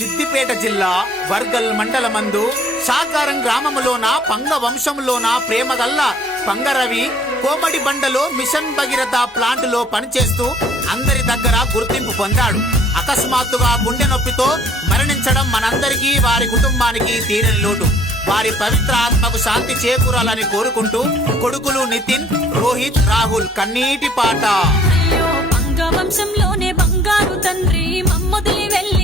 సిద్దిపేట జిల్లా వర్గల్ మండలమందు సాకారం గ్రామములోన పంగ వంశములోన ప్రేమగల్ల పంగరవి కోమడి బండలో machine Bhagiratha plant లో పనిచేస్తూ అందరి దగ్గర గుర్తింపు పొందాడు. అకస్మాత్తుగా గుండె నొప్పితో మరణించడం మనందరికీ వారి కుటుంబానికి తీరని లోటు. వారి పవిత్ర ఆత్మకు శాంతి చేకూరాలని కోరుకుంటూ కొడుకులు నితిన్, రోహిత్, రాహుల్ కన్నీటి పాట. అయ్యో పంగ వంశంలోనే బంగారు తండ్రి మమ్మొదిలి వెళ్ళి